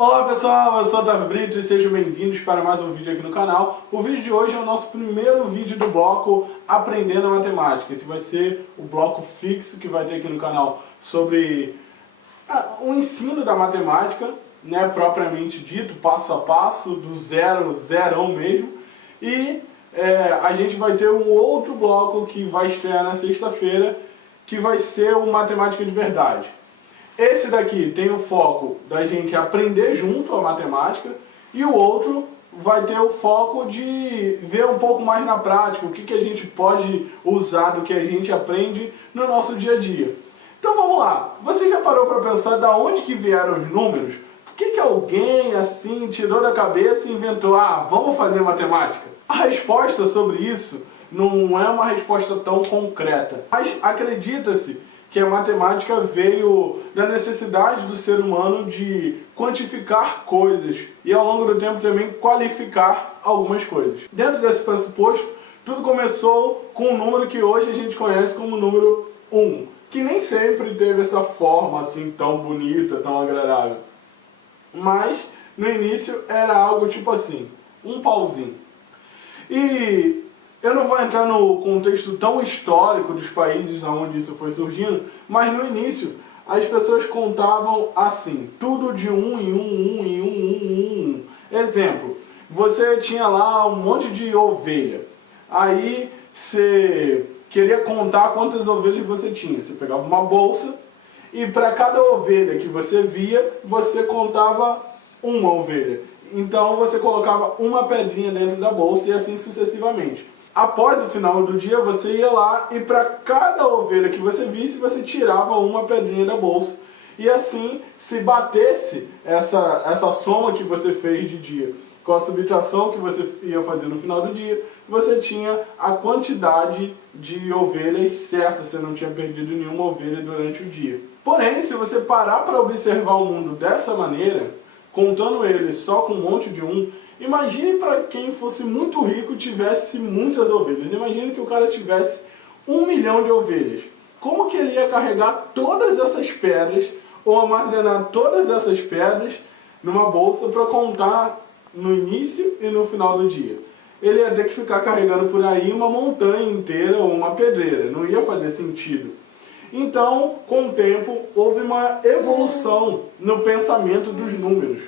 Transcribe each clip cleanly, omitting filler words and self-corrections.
Olá pessoal, eu sou o Otávio Brito e sejam bem-vindos para mais um vídeo aqui no canal. O vídeo de hoje é o nosso primeiro vídeo do bloco Aprendendo a Matemática. Esse vai ser o bloco fixo que vai ter aqui no canal sobre o ensino da matemática, né, propriamente dito, passo a passo, do zero, zerão mesmo. E a gente vai ter um outro bloco que vai estrear na sexta-feira, que vai ser o Matemática de Verdade. Esse daqui tem o foco da gente aprender junto a matemática e o outro vai ter o foco de ver um pouco mais na prática, o que a gente pode usar do que a gente aprende no nosso dia a dia. Então vamos lá, você já parou para pensar da onde que vieram os números? Por que alguém assim tirou da cabeça e inventou, vamos fazer matemática? A resposta sobre isso não é uma resposta tão concreta, mas acredita-se que a matemática veio da necessidade do ser humano de quantificar coisas e ao longo do tempo também qualificar algumas coisas. Dentro desse pressuposto, tudo começou com um número que hoje a gente conhece como número 1, que nem sempre teve essa forma assim tão bonita, tão agradável. Mas no início era algo tipo assim, um pauzinho. E eu não vou entrar no contexto tão histórico dos países onde isso foi surgindo, mas no início as pessoas contavam assim, tudo de um em um. Exemplo, você tinha lá um monte de ovelha, aí você queria contar quantas ovelhas você tinha. Você pegava uma bolsa e para cada ovelha que você via, você contava uma ovelha. Então você colocava uma pedrinha dentro da bolsa e assim sucessivamente. Após o final do dia, você ia lá e para cada ovelha que você visse, você tirava uma pedrinha da bolsa. E assim, se batesse essa soma que você fez de dia com a subtração que você ia fazer no final do dia, você tinha a quantidade de ovelhas certa, você não tinha perdido nenhuma ovelha durante o dia. Porém, se você parar para observar o mundo dessa maneira, contando ele só com um monte de um, imagine para quem fosse muito rico e tivesse muitas ovelhas. Imagine que o cara tivesse 1 milhão de ovelhas. Como que ele ia carregar todas essas pedras ou armazenar todas essas pedras numa bolsa para contar no início e no final do dia? Ele ia ter que ficar carregando por aí uma montanha inteira ou uma pedreira. Não ia fazer sentido. Então, com o tempo, houve uma evolução no pensamento dos números,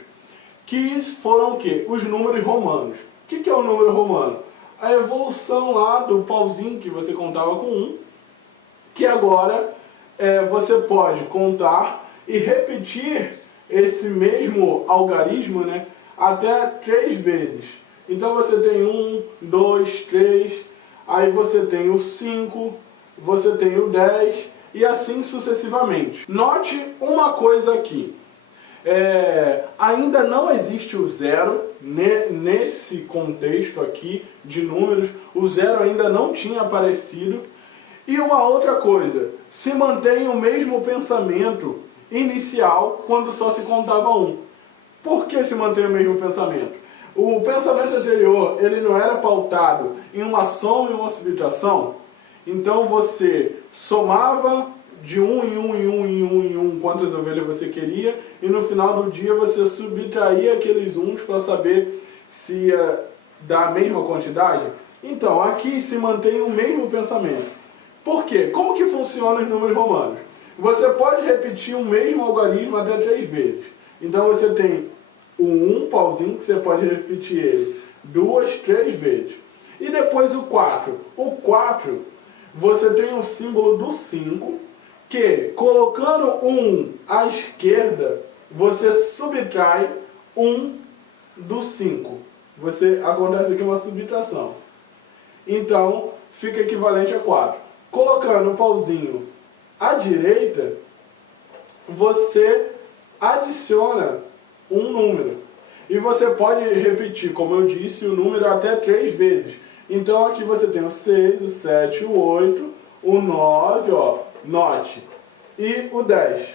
que foram o quê? Os números romanos. O que é o número romano? A evolução lá do pauzinho que você contava com 1, que agora você pode contar e repetir esse mesmo algarismo, né, até 3 vezes. Então você tem 1, 2, 3, aí você tem o 5, você tem o 10 e assim sucessivamente. Note uma coisa aqui. Ainda não existe o zero nesse contexto aqui de números. O zero ainda não tinha aparecido. E uma outra coisa, se mantém o mesmo pensamento inicial quando só se contava 1. Por que se mantém o mesmo pensamento? O pensamento anterior, ele não era pautado em uma soma e uma subtração. Então você somava de 1 em 1 quantas ovelhas você queria, e no final do dia você subtraía aqueles uns para saber se ia dar a mesma quantidade. Então, aqui se mantém o mesmo pensamento. Por quê? Como que funcionam os números romanos? Você pode repetir o mesmo algarismo até 3 vezes. Então você tem o 1 pauzinho, que você pode repetir ele 2, 3 vezes. E depois o 4. O 4, você tem o símbolo do 5, que colocando 1 à esquerda, você subtrai 1 do 5. Acontece aqui uma subtração. Então, fica equivalente a 4. Colocando o pauzinho à direita, você adiciona um número. E você pode repetir, como eu disse, o número até 3 vezes. Então aqui você tem o 6, o 7, o 8, o 9, note, e o 10.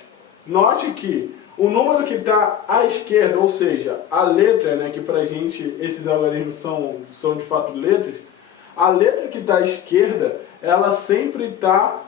Note que o número que está à esquerda, ou seja, a letra, né, que pra gente esses algarismos são de fato letras, a letra que está à esquerda, ela sempre está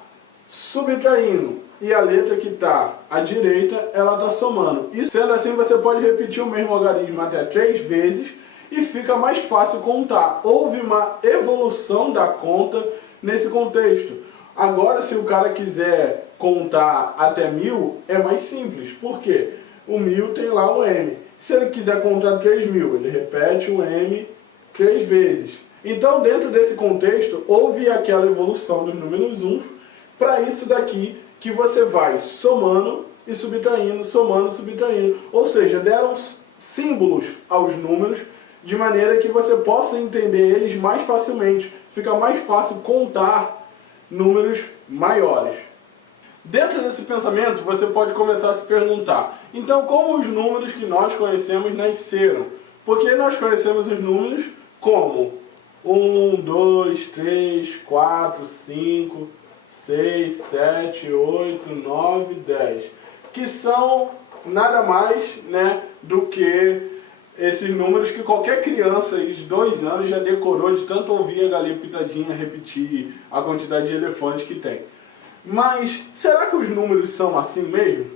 subtraindo. e a letra que está à direita, ela está somando. E sendo assim, você pode repetir o mesmo algarismo até 3 vezes e fica mais fácil contar. Houve uma evolução da conta nesse contexto. Agora, se o cara quiser contar até 1000, é mais simples. Por quê? O 1000 tem lá o M. Se ele quiser contar 3000, ele repete o M 3 vezes. Então, dentro desse contexto, houve aquela evolução dos números 1 para isso daqui, que você vai somando e subtraindo, somando e subtraindo. Ou seja, deram símbolos aos números de maneira que você possa entender eles mais facilmente. Fica mais fácil contar números maiores. Dentro desse pensamento, você pode começar a se perguntar, então como os números que nós conhecemos nasceram? Porque nós conhecemos os números como 1, 2, 3, 4, 5, 6, 7, 8, 9, 10, que são nada mais, né, do que esses números que qualquer criança de 2 anos já decorou de tanto ouvir a galinha pintadinha repetir a quantidade de elefantes que tem. Mas será que os números são assim mesmo?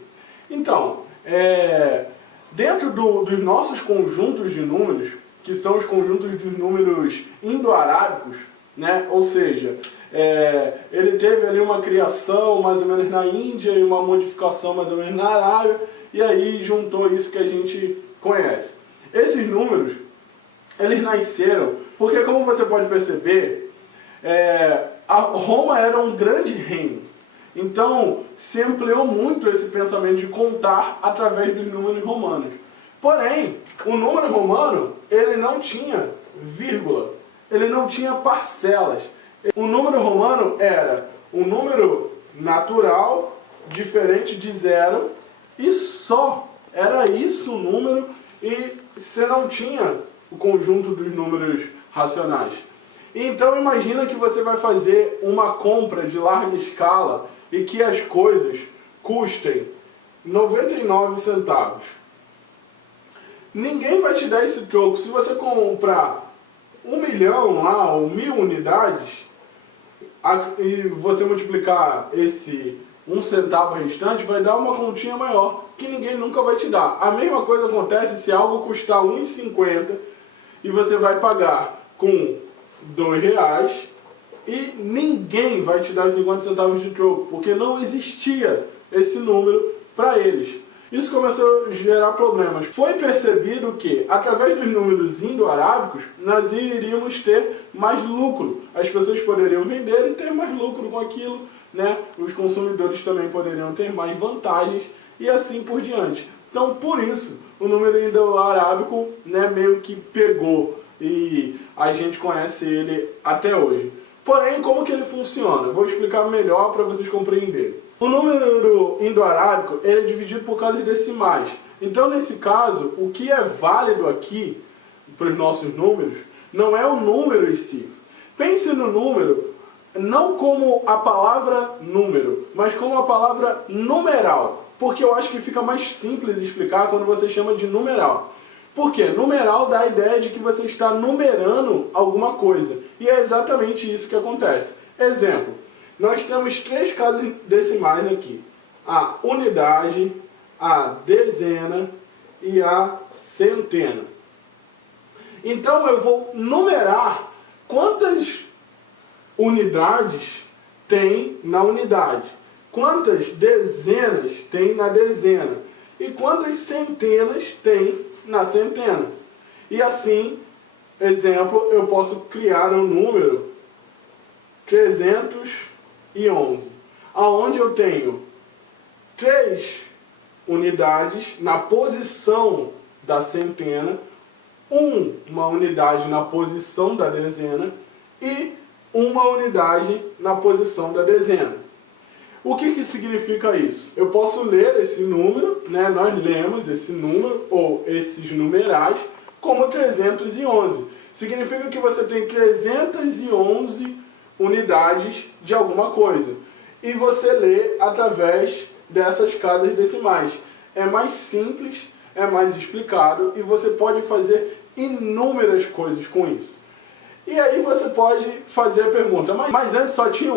Então, dentro dos nossos conjuntos de números, que são os conjuntos dos números indo-arábicos, né? Ou seja, ele teve ali uma criação mais ou menos na Índia e uma modificação mais ou menos na Arábia, e aí juntou isso que a gente conhece. Esses números, eles nasceram porque, como você pode perceber, Roma era um grande reino. Então, se ampliou muito esse pensamento de contar através dos números romanos. Porém, o número romano, ele não tinha vírgula, ele não tinha parcelas. O número romano era um número natural, diferente de zero, e só. Era isso o número, e você não tinha o conjunto dos números racionais. Então imagina que você vai fazer uma compra de larga escala e que as coisas custem 99 centavos. Ninguém vai te dar esse troco. Se você comprar 1 milhão lá, ou 1000 unidades, e você multiplicar esse 1 centavo restante, vai dar uma continha maior, que ninguém nunca vai te dar. A mesma coisa acontece se algo custar 1,50 e você vai pagar com R$2 e ninguém vai te dar os 50 centavos de troco, porque não existia esse número para eles. Isso começou a gerar problemas. Foi percebido que, através dos números indo-arábicos, nós iríamos ter mais lucro. As pessoas poderiam vender e ter mais lucro com aquilo, né? Os consumidores também poderiam ter mais vantagens e assim por diante. Então, por isso, o número indo-arábico, né, meio que pegou e a gente conhece ele até hoje. Porém, como que ele funciona? Eu vou explicar melhor para vocês compreenderem. O número indo-arábico é dividido por casas decimais. Então, nesse caso, o que é válido aqui para os nossos números não é o número em si. Pense no número não como a palavra número, mas como a palavra numeral. Porque eu acho que fica mais simples explicar quando você chama de numeral. Por quê? Numeral dá a ideia de que você está numerando alguma coisa. E é exatamente isso que acontece. Exemplo, nós temos 3 casas decimais aqui. A unidade, a dezena e a centena. Então eu vou numerar quantas unidades tem na unidade, quantas dezenas tem na dezena e quantas centenas tem na centena. E assim, exemplo, eu posso criar um número 311, aonde eu tenho 3 unidades na posição da centena, uma unidade na posição da dezena e uma unidade na posição da dezena. O que significa isso? Eu posso ler esse número, né? Nós lemos esse número, ou esses numerais, como 311. Significa que você tem 311 unidades de alguma coisa. E você lê através dessas casas decimais. É mais simples, é mais explicado, e você pode fazer inúmeras coisas com isso. E aí você pode fazer a pergunta, mas antes só tinha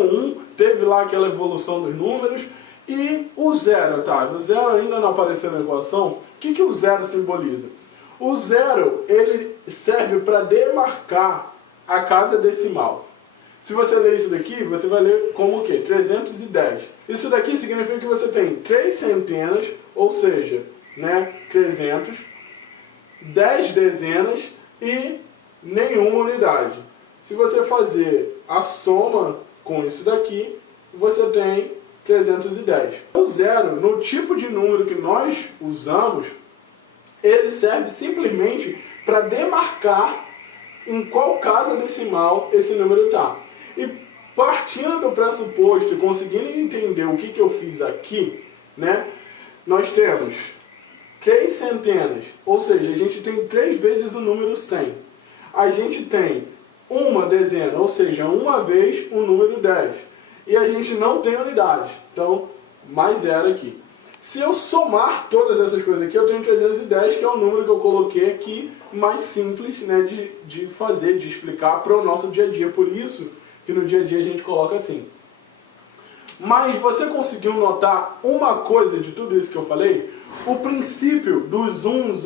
teve lá aquela evolução dos números, E o zero, tá? O zero ainda não apareceu na equação. O que o zero simboliza? O zero, ele serve para demarcar a casa decimal. Se você ler isso daqui, você vai ler como o quê? 310. Isso daqui significa que você tem 3 centenas, ou seja, né, 300, 10 dezenas e nenhuma unidade. Se você fazer a soma com isso daqui, você tem 310. O zero, no tipo de número que nós usamos, ele serve simplesmente para demarcar em qual casa decimal esse número está. E partindo do pressuposto e conseguindo entender o que eu fiz aqui, né, nós temos 3 centenas, ou seja, a gente tem 3 vezes o número 100. A gente tem uma dezena, ou seja, uma vez o número 10. E a gente não tem unidades, então mais zero aqui. Se eu somar todas essas coisas aqui, eu tenho 310, que é o número que eu coloquei aqui, mais simples, né, de fazer, de explicar para o nosso dia a dia. Por isso que no dia a dia a gente coloca assim. Mas você conseguiu notar uma coisa de tudo isso que eu falei? O princípio dos uns,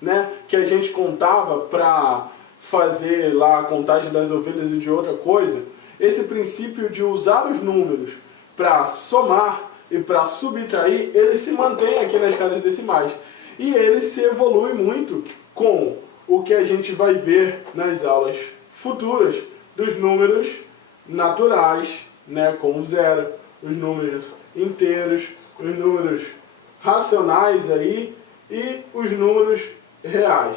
né, que a gente contava para fazer lá a contagem das ovelhas e de outra coisa, esse princípio de usar os números para somar e para subtrair, ele se mantém aqui nas casas decimais. E ele se evolui muito com o que a gente vai ver nas aulas futuras dos números naturais, né, como zero, os números inteiros, os números racionais aí e os números reais.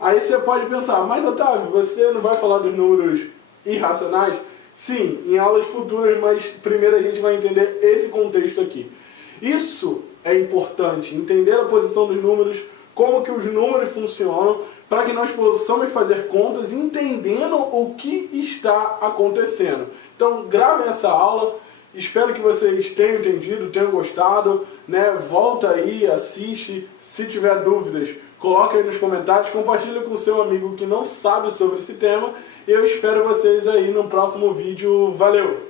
Aí você pode pensar, mas Otávio, você não vai falar dos números irracionais? Sim, em aulas futuras, mas primeiro a gente vai entender esse contexto aqui. Isso é importante, entender a posição dos números, como que os números funcionam, para que nós possamos fazer contas entendendo o que está acontecendo. Então, gravem essa aula, espero que vocês tenham entendido, tenham gostado, né? Volta aí, assiste, se tiver dúvidas, coloque aí nos comentários, compartilhe com o seu amigo que não sabe sobre esse tema, e eu espero vocês aí no próximo vídeo. Valeu!